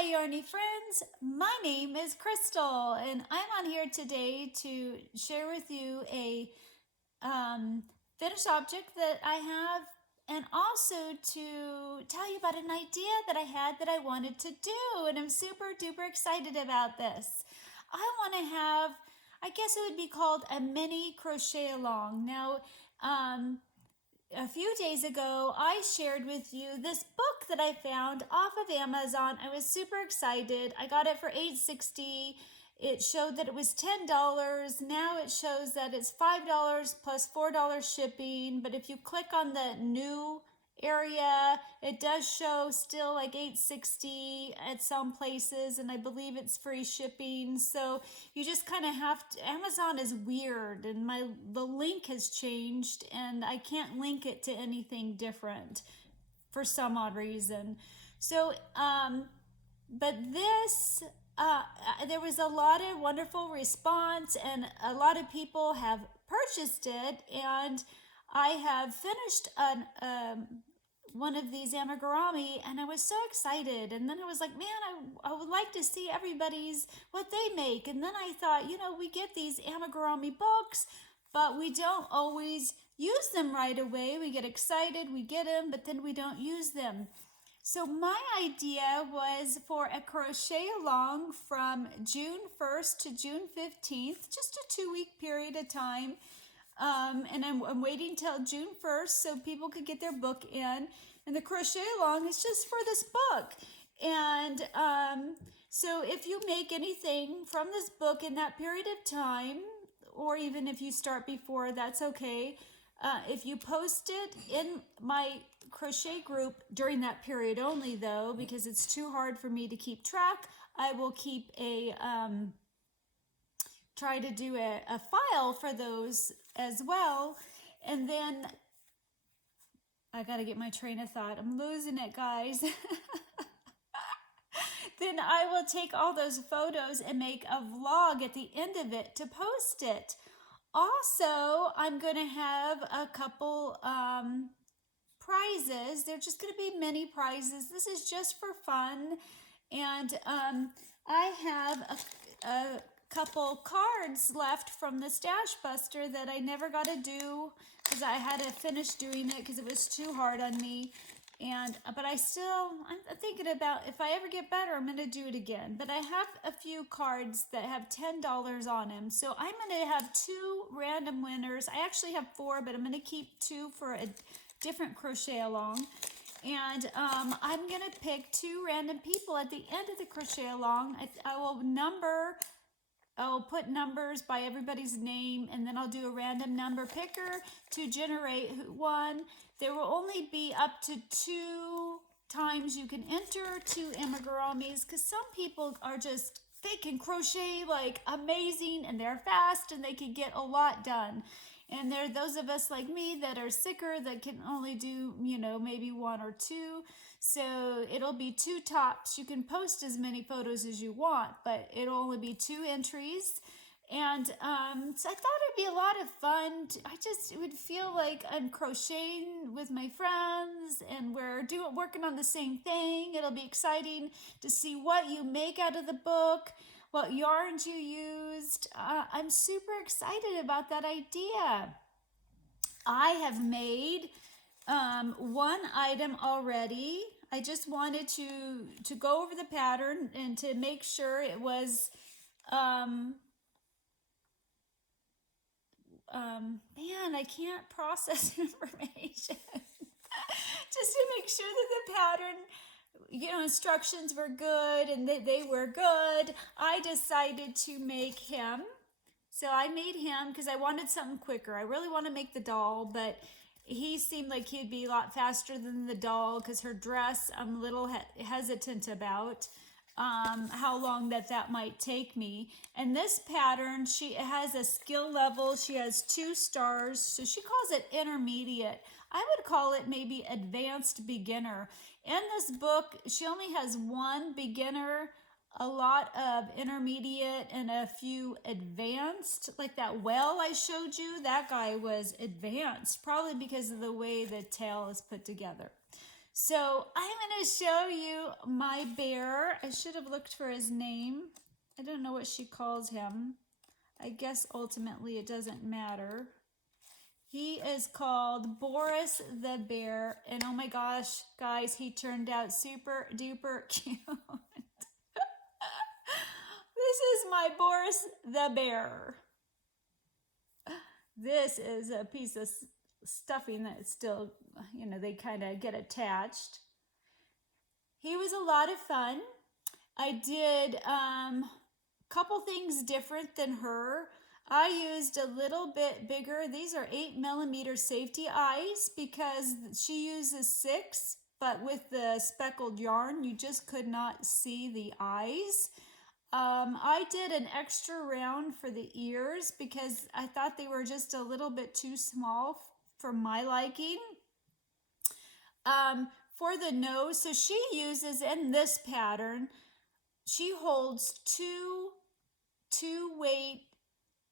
Hi Yarny friends, my name is Crystal and I'm on here today to share with you a finished object that I have and also to tell you about an idea that I had that I wanted to do, and I'm super duper excited about this. I want to have, I guess it would be called a mini crochet along. Now, a few days ago, I shared with you this book that I found off of Amazon. I was super excited. I got it for $8.60. It showed that it was $10. Now it shows that it's $5 plus $4 shipping. But if you click on the new area, it does show still like $8.60 at some places, and I believe it's free shipping. So you just kind of have to, Amazon is weird, and the link has changed and I can't link it to anything different for some odd reason. So but this there was a lot of wonderful response and a lot of people have purchased it, and I have finished one of these amigurumi and I was so excited. And then I was like, man, I would like to see everybody's what they make. And then I thought, you know, we get these amigurumi books, but we don't always use them right away. We get excited, we get them, but then we don't use them. So my idea was for a crochet along from June 1st to June 15th, just a 2-week period of time. And I'm waiting till June 1st so people could get their book in. And the crochet along is just for this book. And so if you make anything from this book in that period of time, or even if you start before, that's okay. If you post it in my crochet group during that period only, though, because it's too hard for me to keep track, I will keep try to do a file for those as well. And then I gotta get my train of thought. I'm losing it, guys. Then I will take all those photos and make a vlog at the end of it to post it. Also, I'm gonna have a couple prizes. They're just gonna be mini prizes. This is just for fun. And I have a couple cards left from the Stash Buster that I never got to do because I had to finish doing it because it was too hard on me. And but I'm thinking about if I ever get better, I'm going to do it again. But I have a few cards that have $10 on them. So I'm going to have 2 random winners. I actually have 4, but I'm going to keep 2 for a different crochet along. And I'm going to pick 2 random people at the end of the crochet along. I'll put numbers by everybody's name, and then I'll do a random number picker to generate who won. There will only be up to 2 times you can enter 2 amigurumis, because some people are just, they can crochet like amazing and they're fast and they can get a lot done. And there are those of us like me that are sicker that can only do, you know, maybe 1 or 2. So it'll be 2 tops. You can post as many photos as you want, but it'll only be 2 entries. And so I thought it'd be a lot of fun. It would feel like I'm crocheting with my friends and we're working on the same thing. It'll be exciting to see what you make out of the book, what yarns you used. I'm super excited about that idea. I have made 1 item already. I just wanted to go over the pattern and to make sure it was man, I can't process information. Just to make sure that the pattern, you know, instructions were good and that they were good. I decided to make him. So I made him because I wanted something quicker. I really want to make the doll, but he seemed like he'd be a lot faster than the doll because her dress, I'm a little hesitant about how long that might take me. And this pattern, she has a skill level. She has 2 stars, so she calls it intermediate. I would call it maybe advanced beginner. In this book, she only has 1 beginner, a lot of intermediate, and a few advanced. Like that whale I showed you, that guy was advanced, probably because of the way the tail is put together. So I'm going to show you my bear. I should have looked for his name. I don't know what she calls him. I guess ultimately it doesn't matter. He is called Boris the bear, and oh my gosh, guys, he turned out super duper cute. This is my Boris the bear. This is a piece of stuffing that still, they kind of get attached. He was a lot of fun. I did a couple things different than her. I used a little bit bigger. These are 8mm safety eyes because she uses 6, but with the speckled yarn, you just could not see the eyes. I did an extra round for the ears because I thought they were just a little bit too small for my liking. For the nose, so she uses in this pattern, she holds two weight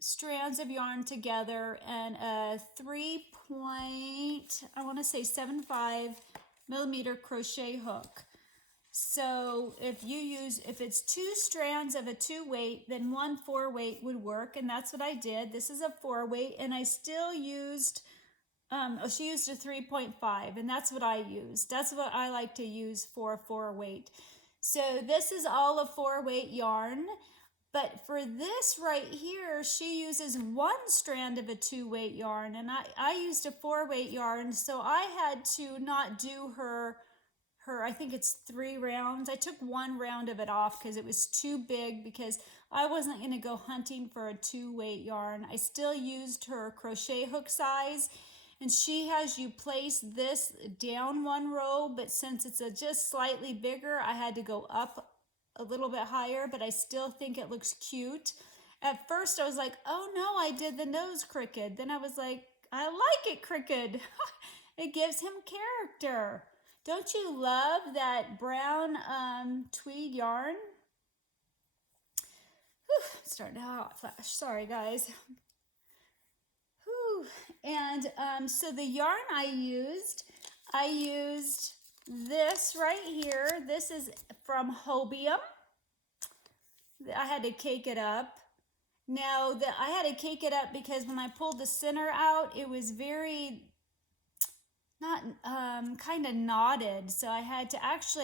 strands of yarn together and a 3.75mm crochet hook. So if it's 2 strands of a 2 weight, then 1 4 weight would work, and that's what I did. This is a 4 weight, and I still used, she used a 3.5, and that's what I used. That's what I like to use for a 4 weight. So this is all a 4 weight yarn, but for this right here, she uses 1 strand of a 2 weight yarn, and I used a 4 weight yarn, so I had to not do her, I think it's 3 rounds. I took 1 round of it off because it was too big, because I wasn't going to go hunting for a 2 weight yarn. I still used her crochet hook size, and she has you place this down 1 row, but since it's just slightly bigger, I had to go up a little bit higher, but I still think it looks cute. At first I was like, oh no, I did the nose crooked. Then I was like, I like it crooked. It gives him character. Don't you love that brown tweed yarn? Whew, starting to hot flash. Sorry, guys. Whew. And so the yarn I used this right here. This is from Hobium. I had to cake it up. Now, I had to cake it up because when I pulled the center out, it was very kind of knotted, so I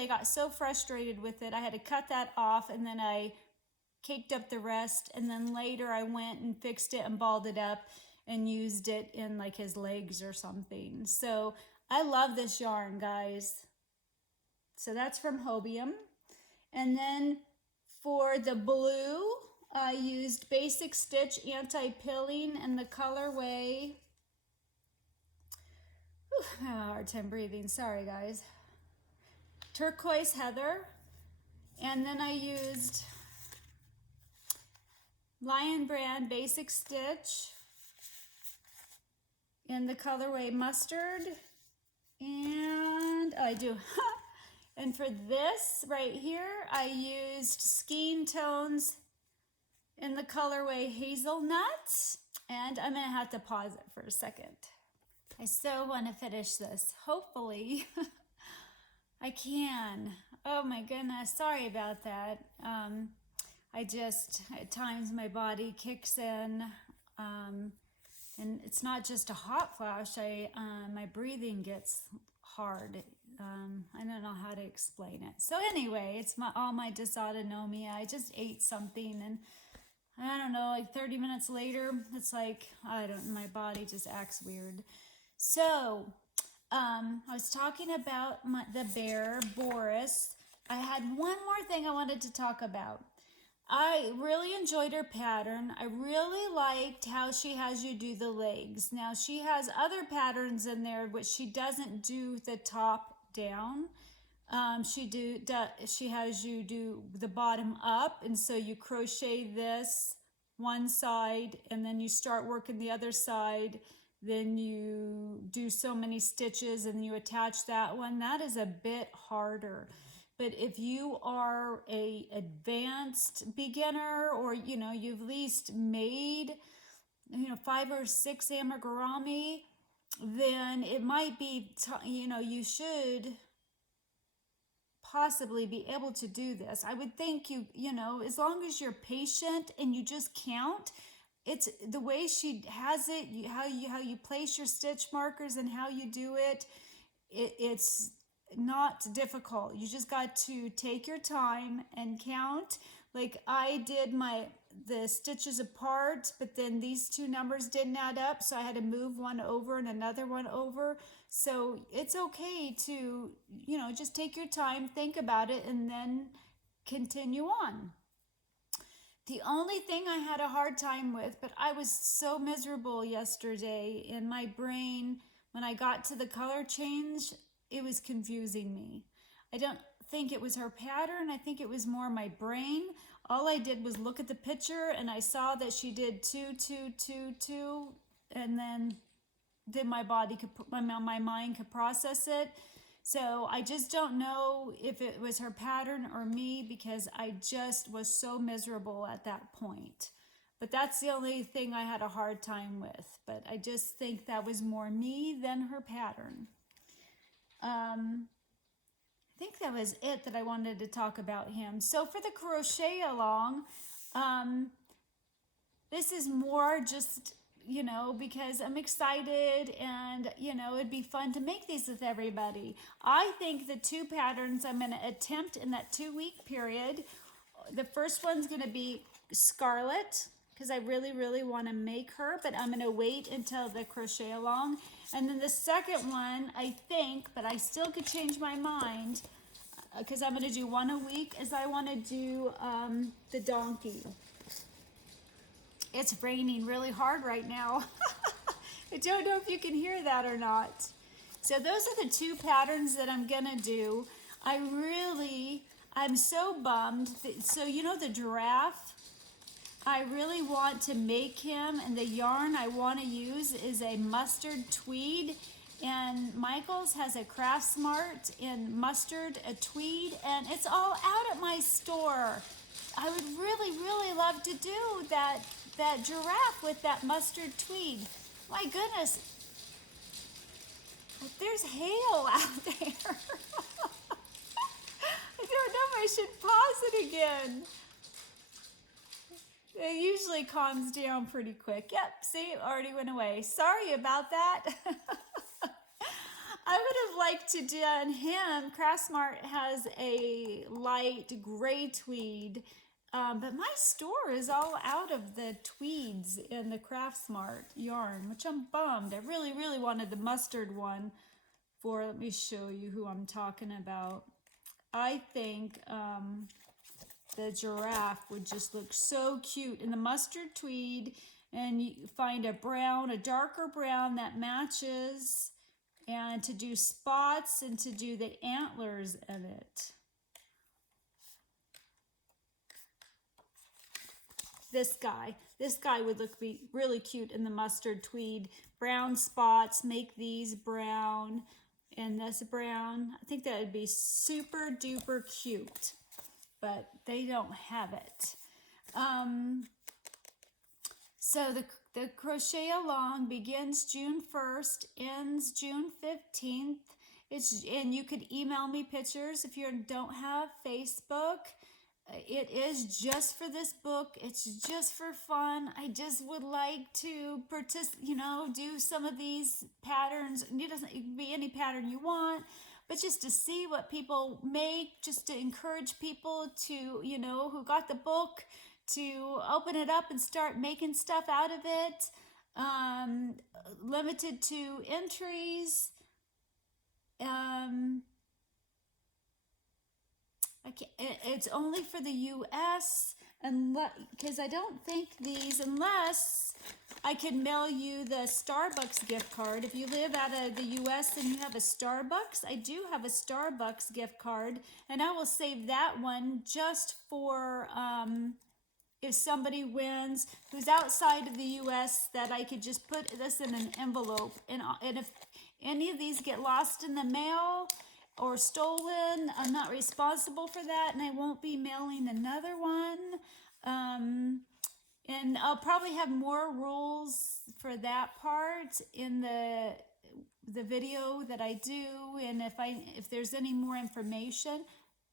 got so frustrated with it, I had to cut that off, and then I caked up the rest, and then later I went and fixed it and balled it up and used it in like his legs or something. So I love this yarn, guys. So that's from Hobium. And then for the blue, I used Basic Stitch Anti-Pilling in the colorway. I have a hard time breathing, sorry guys. Turquoise Heather. And then I used Lion Brand Basic Stitch in the colorway Mustard. And and for this right here, I used Skein Tones in the colorway Hazelnut. And I'm gonna have to pause it for a second. I so want to finish this. Hopefully I can. Oh my goodness, sorry about that. At times my body kicks in, and it's not just a hot flash. My breathing gets hard. I don't know how to explain it. So anyway, it's all my dysautonomia. I just ate something, and I don't know, like 30 minutes later, it's like, my body just acts weird. So, I was talking about the bear, Boris. I had one more thing I wanted to talk about. I really enjoyed her pattern. I really liked how she has you do the legs. Now, she has other patterns in there which she doesn't do the top down. She has you do the bottom up, and so you crochet this one side, and then you start working the other side. Then you do so many stitches and you attach that one. That is a bit harder. But if you are a advanced beginner, or you've at least made 5 or 6 amigurumi, then it might be you should possibly be able to do this. I would think you know, as long as you're patient and you just count, it's the way she has it, how you place your stitch markers and how you do it, it's not difficult. You just got to take your time and count. Like I did the stitches apart, but then these two numbers didn't add up, so I had to move one over and another one over. So it's okay to, you know, just take your time, think about it, and then continue on. The only thing I had a hard time with, but I was so miserable yesterday in my brain when I got to the color change, it was confusing me. I don't think it was her pattern. I think it was more my brain. All I did was look at the picture and I saw that she did 2, 2, 2, 2, and then my body could, my mind could process it. So I just don't know if it was her pattern or me, because I just was so miserable at that point. But that's the only thing I had a hard time with. But I just think that was more me than her pattern. I think that was it that I wanted to talk about him. So for the crochet along, this is more just, you know, because I'm excited and, you know, it'd be fun to make these with everybody. I think the 2 patterns I'm going to attempt in that 2-week period, the first one's going to be Scarlet, because I really, really want to make her, but I'm going to wait until the crochet along. And then the second one, I think, but I still could change my mind, because I'm going to do 1 a week, is I want to do the donkey. It's raining really hard right now. I don't know if you can hear that or not. So those are the 2 patterns that I'm gonna do. I'm so bummed. So you know the giraffe? I really want to make him, and the yarn I want to use is a mustard tweed. And Michael's has a Craft Smart in mustard, a tweed, and it's all out at my store. I would really, really love to do that giraffe with that mustard tweed. My goodness, there's hail out there. I don't know if I should pause it again. It usually calms down pretty quick. Yep, see, it already went away. Sorry about that. I would have liked to do on him. Craft Smart has a light gray tweed. But my store is all out of the tweeds in the Craft Smart yarn, which I'm bummed. I really, really wanted the mustard one for, let me show you who I'm talking about. I think the giraffe would just look so cute in the mustard tweed, and you find a brown, a darker brown that matches, and to do spots and to do the antlers of it. This guy would be really cute in the mustard tweed. Brown spots, make these brown, and this brown. I think that would be super duper cute, but they don't have it. So the crochet along begins June 1st, ends June 15th. And you could email me pictures if you don't have Facebook. It is just for this book. It's just for fun. I just would like to do some of these patterns. It doesn't be any pattern you want, but just to see what people make, just to encourage people to, who got the book, to open it up and start making stuff out of it. Limited to entries. It's only for the U.S. because I don't think these, unless I can mail you the Starbucks gift card. If you live out of the U.S. and you have a Starbucks, I do have a Starbucks gift card, and I will save that one just for if somebody wins who's outside of the U.S., that I could just put this in an envelope. And if any of these get lost in the mail or stolen, I'm not responsible for that, and I won't be mailing another one. And I'll probably have more rules for that part in the video that I do, and if there's any more information.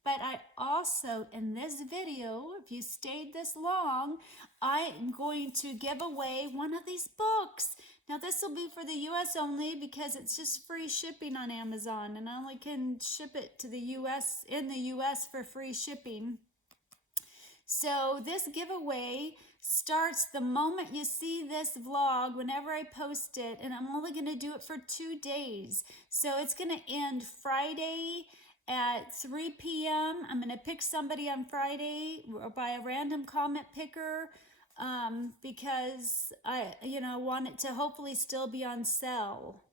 But I also, in this video, if you stayed this long, I am going to give away one of these books. Now this will be for the US only because it's just free shipping on Amazon, and I only can ship it to the US, in the US, for free shipping. So this giveaway starts the moment you see this vlog, whenever I post it, and I'm only going to do it for 2 days. So it's going to end Friday at 3 p.m. I'm going to pick somebody on Friday by a random comment picker because I want it to hopefully still be on sale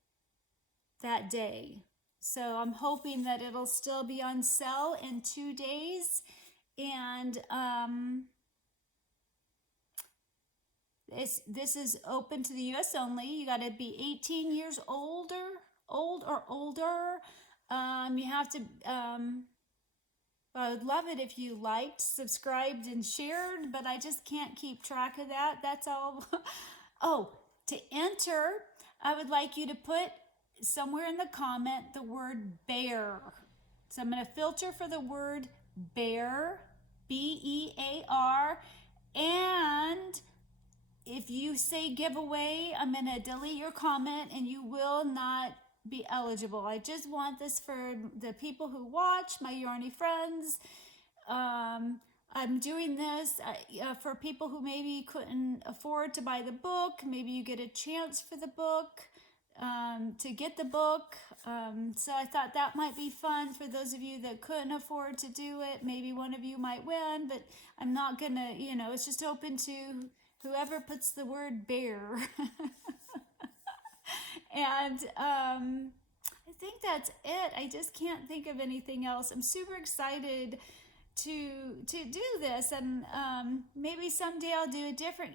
that day. So I'm hoping that it'll still be on sale in 2 days. And this is open to the US only. You got to be 18 years old or older. You have to, I would love it if you liked, subscribed, and shared, but I just can't keep track of that. That's all. Oh, to enter, I would like you to put somewhere in the comment the word bear. So I'm going to filter for the word bear, B-E-A-R, and if you say giveaway, I'm going to delete your comment and you will not be eligible. I just want this for the people who watch, my Yarny friends. I'm doing this for people who maybe couldn't afford to buy the book. Maybe you get a chance for the book, to get the book. So I thought that might be fun for those of you that couldn't afford to do it. Maybe one of you might win, but I'm not gonna, it's just open to whoever puts the word bear. And I think that's it. I just can't think of anything else. I'm super excited to do this, and maybe someday I'll do a different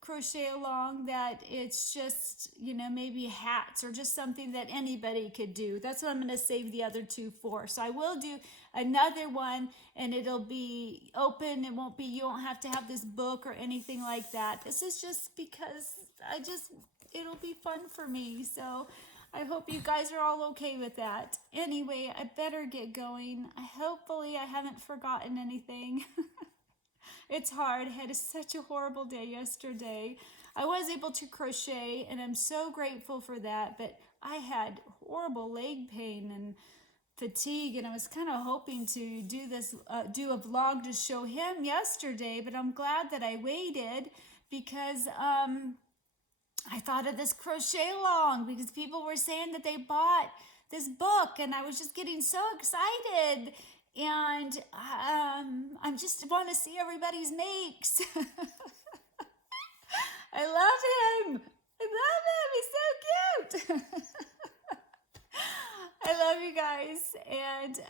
crochet along that it's just, maybe hats or just something that anybody could do. That's what I'm going to save the other 2 for. So I will do another one, and it'll be open. It won't be, you won't have to have this book or anything like that. This is just because it'll be fun for me. So I hope you guys are all okay with that. Anyway, I better get going. Hopefully I haven't forgotten anything. It's hard. I had such a horrible day yesterday. I was able to crochet, and I'm so grateful for that, but I had horrible leg pain and fatigue, and I was kind of hoping to do a vlog to show him yesterday, but I'm glad that I waited because I thought of this crochet along because people were saying that they bought this book, and I was just getting so excited. And I just want to see everybody's makes. I love him. He's so cute. I love you guys, and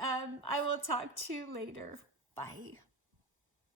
I will talk to you later. Bye.